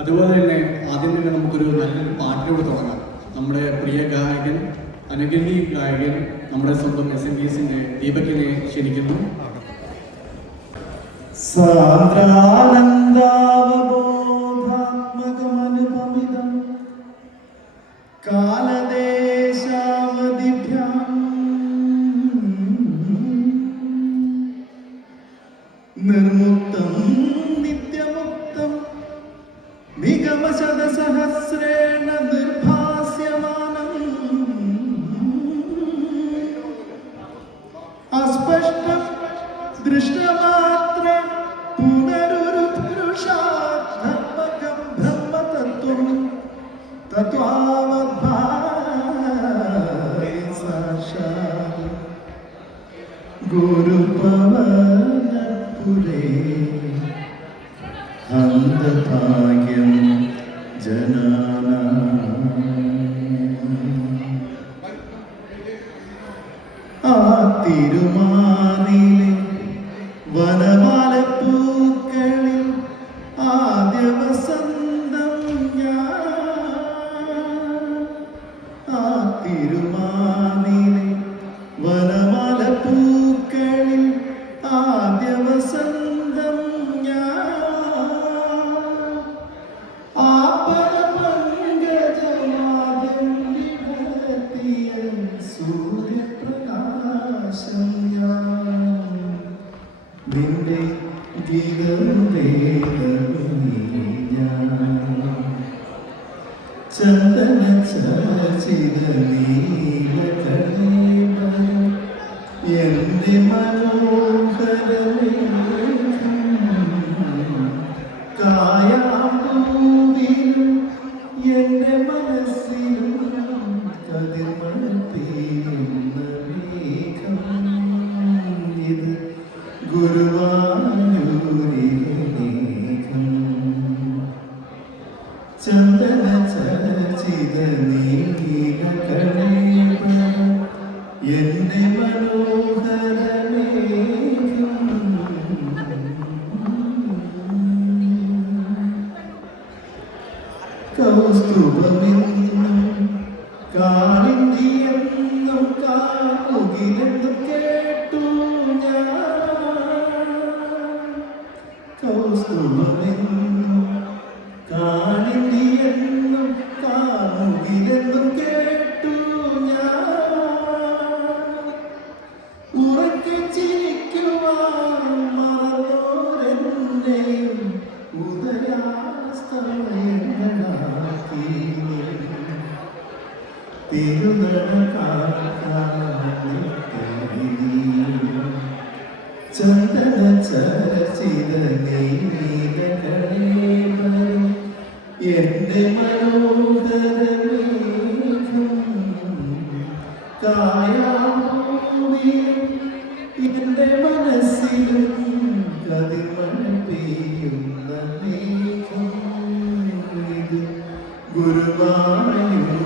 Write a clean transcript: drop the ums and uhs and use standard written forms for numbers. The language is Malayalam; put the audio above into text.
അതുപോലെ തന്നെ ആദ്യം തന്നെ നമുക്കൊരു നല്ലൊരു പാട്ടിലൂടെ തുടങ്ങാം. നമ്മുടെ പ്രിയ ഗായകൻ, അനുഗ്രഹീ ഗായകൻ, നമ്മുടെ സ്വന്തം SNBSന്റെ ദീപകിനെ ക്ഷണിക്കുന്നു. സാന്ദ്രാനന്ദാവബോധാത്മകമനുപമിതം കാലദേശാവധിഭ്യാം നിർമുക്തം നിത്യമുക്തം നിഗമശതസഹസ്രേണ നിർഭാസ്യമാനം അസ്പഷ്ടം ദൃഷ്ടമാത്രേ പുനരൊരു പുരുഷാർത്ഥമകം ബ്രഹ്മതത്വം തത്വാവദ്ഭാവേ സാക്ഷാത് ഗുരുപവനപുരേ ഹന്തഭാഗ്യം ജനാനാം ആ തിരുമാറിലെ വനമാലപ്പൂക്കളിൽ ആദ്യ വസന്തം ഞാൻ. ആ തിരുമാറിലെ വനമാലപ്പൂക്കളിൽ ആദ്യ വസന്തം ഞാൻ. ആ പരപങ്കജമാദ്യം വിടർത്തിയ സൂര്യപ്രകാശം ഞാൻ. നിന്റെ ഗീതം ചന്ദന ചർച്ചിത നീലകണീവരം എന്റെ മനോഹരമേഘം കായാമ്പൂവിലും എന്റെ മനസ്സിലും കതിർമഴ പെയ്യുന്ന മേഘം. ഇത് ഗുരുവായൂരിലെ മേഘം. ചന്ദന ചർച്ചിത നീലകണീവരം എന്റെ മനോഹരമേഘം. കൗസ്തുഭമെന്നും കാളിന്തിയെന്നും കാമുകിലെന്നും കേട്ടു ഞാൻ. കൗസ്തുഭമെന്നും കാളിന്തിയെന്നും കാമുകിലെന്നും കേട്ടു ഞാൻ. ഉറക്കെ ചിരിക്കുവാൻ മറന്നോരെന്നെയും ഉദയാസ്തമയങ്ങളാക്കി ചന്ദന ചർച്ചിത നീലകണീവരം എന്റെ മനോഹരമേഘം കായാമ്പൂവിലും എന്റെ മനസ്സിലും കതിർമഴ പെയ്യുന്ന മേഘം. ഇത് ഗുരുവായൂർ